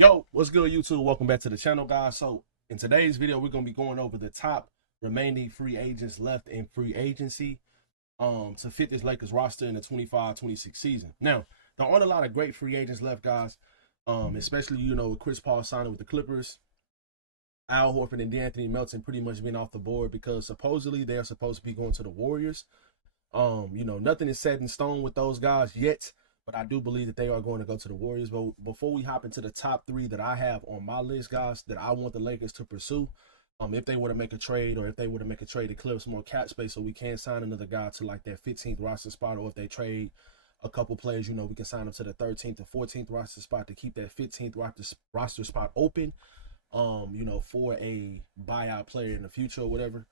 Yo, what's good, YouTube? Welcome back to the channel, guys. So in today's video, we're gonna be going over the top remaining free agents left in free agency to fit this Lakers roster in the 25-26 season. Now, there aren't a lot of great free agents left, guys. Especially, with Chris Paul signing with the Clippers, Al Horford and DeAnthony Melton pretty much been off the board because supposedly they're supposed to be going to the Warriors. Nothing is set in stone with those guys yet, but I do believe that they are going to go to the Warriors. But before we hop into the top three that I have on my list, guys, that I want the Lakers to pursue, if they were to make a trade, or if they were to make a trade to clear some more cap space so we can sign another guy to like that 15th roster spot, or if they trade a couple players, we can sign them to the 13th or 14th roster spot to keep that 15th roster spot open, for a buyout player in the future or whatever.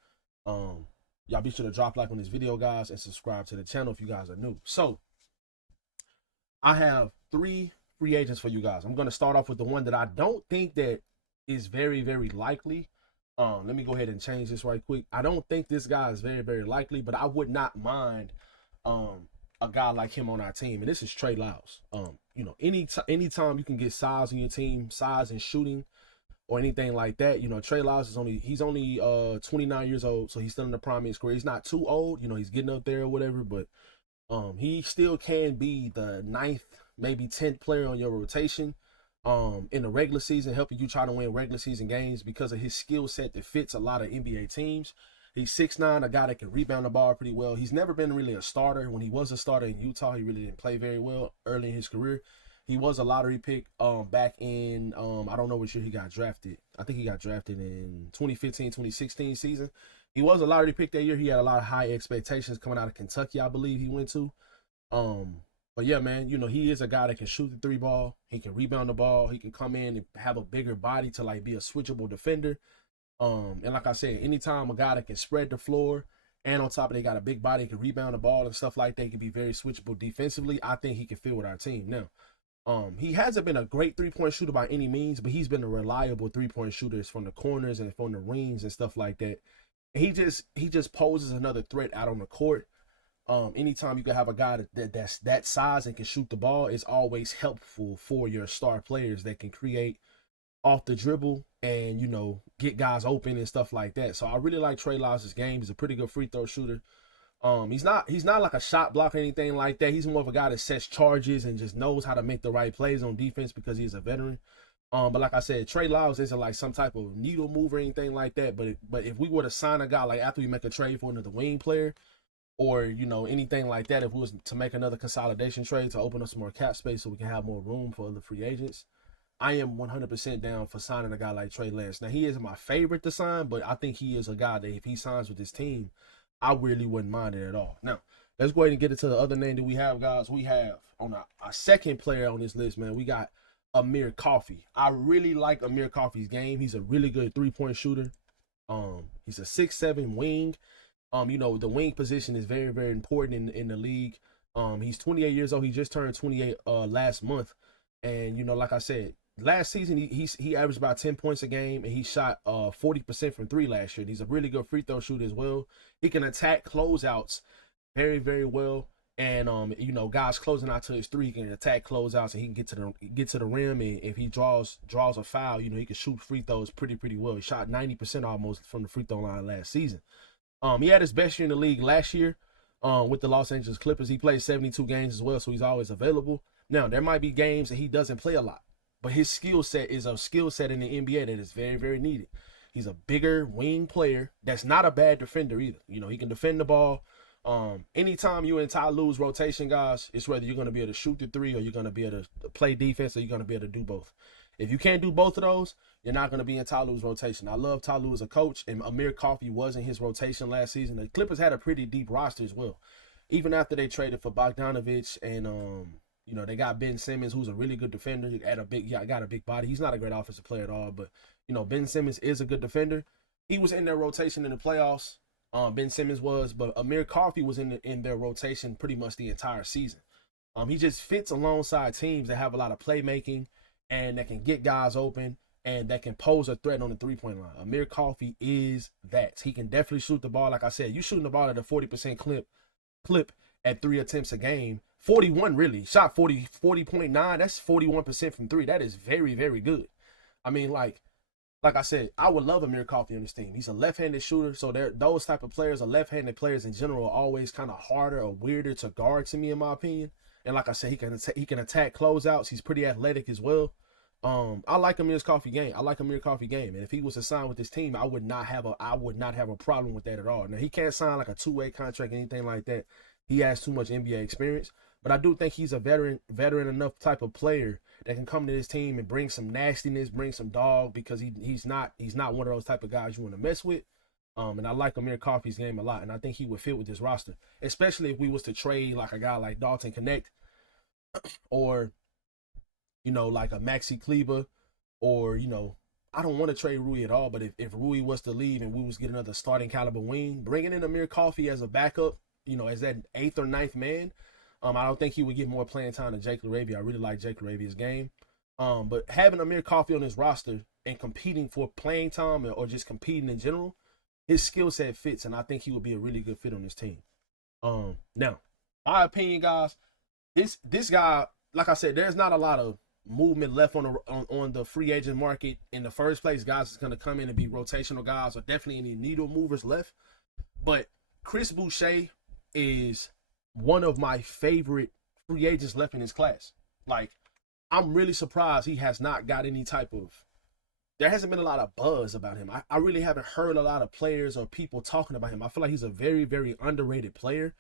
Y'all be sure to drop a like on this video, guys, and subscribe to the channel if you guys are new. So I have three free agents for you guys. I'm going to start off with the one that I don't think that is very, very likely. Let me go ahead and change this right quick. I don't think this guy is very, very likely, but I would not mind a guy like him on our team. And this is Trey Lyles. Anytime you can get size on your team, size and shooting or anything like that, Trey Lyles he's only 29 years old, so he's still in the prime of his career. He's not too old, he's getting up there or whatever, but he still can be the 9th, maybe 10th player on your rotation in the regular season, helping you try to win regular season games because of his skill set that fits a lot of NBA teams. He's 6'9", a guy that can rebound the ball pretty well. He's never been really a starter. When he was a starter in Utah, he really didn't play very well early in his career. He was a lottery pick back in, I don't know which year he got drafted. I think he got drafted in 2015-2016 season. He was a lottery pick that year. He had a lot of high expectations coming out of Kentucky, I believe he went to. But yeah, man, he is a guy that can shoot the three ball. He can rebound the ball. He can come in and have a bigger body to like be a switchable defender. And like I said, anytime a guy that can spread the floor and on top of it, they got a big body, can rebound the ball and stuff like that, can be very switchable defensively, I think he can fit with our team. Now, he hasn't been a great three-point shooter by any means, but he's been a reliable three-point shooter from the corners and from the rings and stuff like that. He just poses another threat out on the court. Anytime you can have a guy that's that size and can shoot the ball, is always helpful for your star players that can create off the dribble and get guys open and stuff like that. So I really like Trey Lyles' game. He's a pretty good free throw shooter. He's not like a shot blocker or anything like that. He's more of a guy that sets charges and just knows how to make the right plays on defense because he's a veteran. But like I said, Trey Lyles isn't like some type of needle mover or anything like that. But if we were to sign a guy like after we make a trade for another wing player, or anything like that, if we was to make another consolidation trade to open up some more cap space so we can have more room for other free agents, I am 100% down for signing a guy like Trey Lyles. Now, he isn't my favorite to sign, but I think he is a guy that if he signs with his team, I really wouldn't mind it at all. Now, let's go ahead and get into the other name that we have, guys. We have on our second player on this list, man, we got Amir Coffey. I really like Amir Coffey's game. He's a really good three-point shooter. He's a 6'7" wing. The wing position is very, very important in the league. He's 28 years old. He just turned 28 last month. And, like I said, last season, he averaged about 10 points a game, and he shot 40% from three last year. He's a really good free throw shooter as well. He can attack closeouts very, very well. And, guys closing out to his three, he can attack closeouts, and he can get to the rim. And if he draws a foul, he can shoot free throws pretty well. He shot 90% almost from the free throw line last season. He had his best year in the league last year with the Los Angeles Clippers. He played 72 games as well, so he's always available. Now, there might be games that he doesn't play a lot, but his skill set is a skill set in the NBA that is very, very needed. He's a bigger wing player that's not a bad defender either. He can defend the ball. Anytime you're in Ty Lue's rotation, guys, it's whether you're going to be able to shoot the three or you're going to be able to play defense or you're going to be able to do both. If you can't do both of those, you're not going to be in Ty Lue's rotation. I love Ty Lue as a coach, and Amir Coffey was in his rotation last season. The Clippers had a pretty deep roster as well. Even after they traded for Bogdanovich and, they got Ben Simmons, who's a really good defender. He got a big body. He's not a great offensive player at all, but, Ben Simmons is a good defender. He was in their rotation in the playoffs. Ben Simmons was, but Amir Coffey was in their rotation pretty much the entire season. He just fits alongside teams that have a lot of playmaking and that can get guys open and that can pose a threat on the three-point line. Amir Coffey is that. He can definitely shoot the ball. Like I said, you shooting the ball at a 40% clip at 3 attempts a game. 41 really. Shot 40.9. That's 41% from three. That is very, very good. I mean, like I said, I would love Amir Coffey on this team. He's a left-handed shooter, so those type of players, or left-handed players in general, are always kind of harder or weirder to guard to me, in my opinion. And like I said, he can attack closeouts. He's pretty athletic as well. I like Amir Coffey game. And if he was to sign with this team, I would not have a problem with that at all. Now, he can't sign like a two-way contract or anything like that. He has too much NBA experience, but I do think he's a veteran enough type of player that can come to this team and bring some nastiness, bring some dog, because he's not one of those type of guys you want to mess with. And I like Amir Coffey's game a lot, and I think he would fit with this roster, especially if we was to trade like a guy like Dalton Knecht, or like a Maxi Kleber, or I don't want to trade Rui at all, but if Rui was to leave and we was get another starting caliber wing, bringing in Amir Coffey as a backup, as that 8th or 9th man, I don't think he would get more playing time than Jake LaRavia. I really like Jake LaRavia's game. But having Amir Coffey on his roster and competing for playing time, or just competing in general, his skill set fits, and I think he would be a really good fit on this team. Now, my opinion, guys, this guy, like I said, there's not a lot of movement left on the free agent market in the first place. Guys is going to come in and be rotational guys, or definitely any needle movers left. But Chris Boucher is one of my favorite free agents left in his class. Like, I'm really surprised he has not got any type of, there hasn't been a lot of buzz about him. I really haven't heard a lot of players or people talking about him. I feel like he's a very, very underrated player.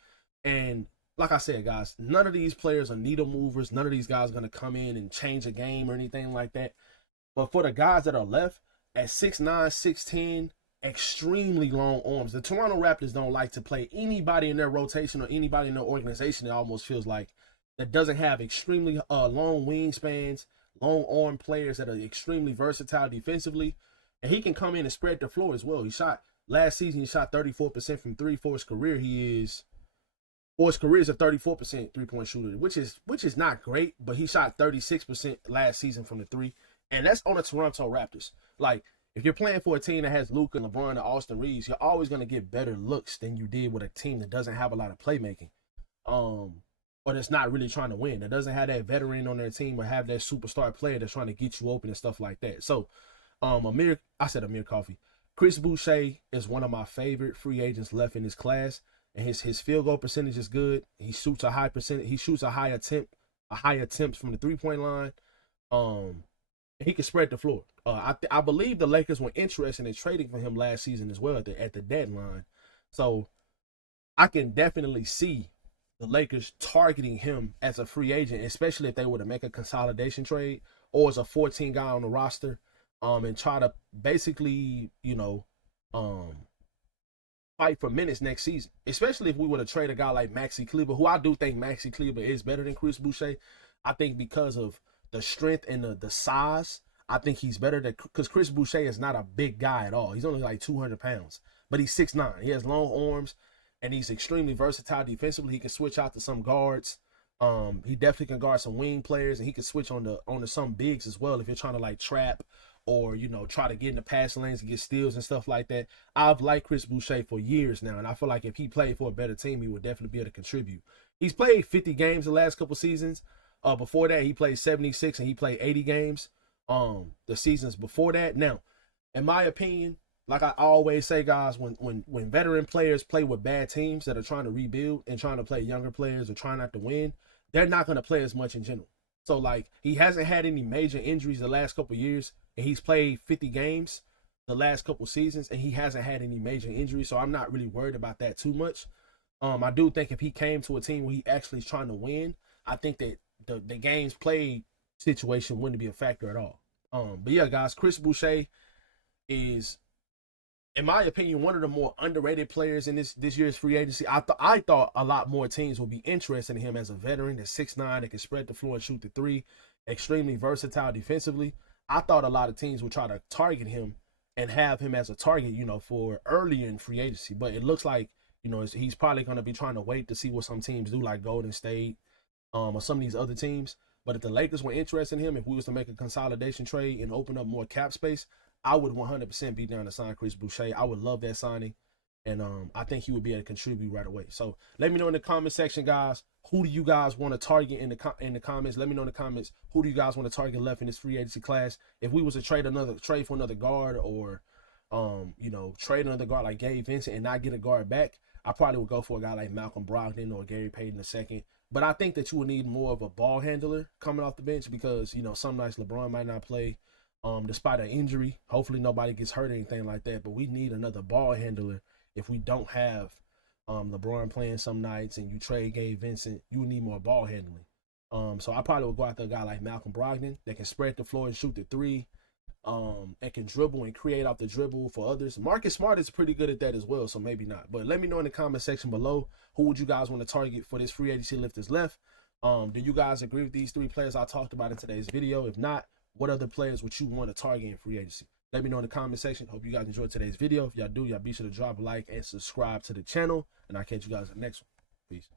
And like I said, guys, none of these players are needle movers. None of these guys are going to come in and change a game or anything like that. But for the guys that are left at 6'9", 6'10", extremely long arms. The Toronto Raptors don't like to play anybody in their rotation or anybody in their organization, it almost feels like, that doesn't have extremely long wingspans, long arm players that are extremely versatile defensively. And he can come in and spread the floor as well. Last season, he shot 34% from three. For his career, he's a 34% three-point shooter, which is not great, but he shot 36% last season from the three. And that's on the Toronto Raptors. Like, if you're playing for a team that has Luka, LeBron, and Austin Reeves, you're always going to get better looks than you did with a team that doesn't have a lot of playmaking. Or that's not really trying to win. That doesn't have that veteran on their team or have that superstar player that's trying to get you open and stuff like that. So, Amir Coffey. Chris Boucher is one of my favorite free agents left in this class. And his field goal percentage is good. He shoots a high percentage. He shoots a high attempt from the 3-point line. He can spread the floor. I believe the Lakers were interested in trading for him last season as well at the deadline. So I can definitely see the Lakers targeting him as a free agent, especially if they were to make a consolidation trade or as a 14 guy on the roster, and try to basically, fight for minutes next season. Especially if we were to trade a guy like Maxi Kleber, who I do think Maxi Kleber is better than Chris Boucher. I think because of the strength and the size, I think he's better than, because Chris Boucher is not a big guy at all. He's only like 200 pounds, but he's 6'9". He has long arms, and he's extremely versatile defensively. He can switch out to some guards. He definitely can guard some wing players, and he can switch on to some bigs as well if you're trying to like trap or try to get in the passing lanes and get steals and stuff like that. I've liked Chris Boucher for years now, and I feel like if he played for a better team, he would definitely be able to contribute. He's played 50 games the last couple seasons. Before that, he played 76 and he played 80 games the seasons before that. Now, in my opinion, like I always say, guys, when veteran players play with bad teams that are trying to rebuild and trying to play younger players or trying not to win, they're not going to play as much in general. So, like, he hasn't had any major injuries the last couple years, and he's played 50 games the last couple seasons, and he hasn't had any major injuries, so I'm not really worried about that too much. I do think if he came to a team where he actually is trying to win, I think that the games played situation wouldn't be a factor at all. But yeah, guys, Chris Boucher is, in my opinion, one of the more underrated players in this year's free agency. I thought a lot more teams would be interested in him as a veteran, that's 6'9", that can spread the floor and shoot the three, extremely versatile defensively. I thought a lot of teams would try to target him and have him as a target, for early in free agency. But it looks like, he's probably going to be trying to wait to see what some teams do, like Golden State, or some of these other teams. But if the Lakers were interested in him, if we was to make a consolidation trade and open up more cap space, I would 100% be down to sign Chris Boucher. I would love that signing. And I think he would be able to contribute right away. So let me know in the comment section, guys. Who do you guys want to target in the comments? Let me know in the comments. Who do you guys want to target left in this free agency class? If we was to trade for another guard, or you know, trade another guard like Gabe Vincent and not get a guard back, I probably would go for a guy like Malcolm Brogdon or Gary Payton II. But I think that you would need more of a ball handler coming off the bench, because, you know, some nights LeBron might not play despite an injury. Hopefully nobody gets hurt or anything like that. But we need another ball handler. If we don't have LeBron playing some nights and you trade Gabe Vincent, you need more ball handling. So I probably would go after a guy like Malcolm Brogdon that can spread the floor and shoot the three, and can dribble and create off the dribble for others. Marcus Smart is pretty good at that as well, so maybe not. But let me know in the comment section below, who would you guys want to target for this free agency lift is left. Do you guys agree with these 3 players I talked about in today's video? If not, what other players would you want to target in free agency? Let me know in the comment section. Hope you guys enjoyed today's video. If y'all do, y'all be sure to drop a like and subscribe to the channel. And I'll catch you guys in the next one. Peace.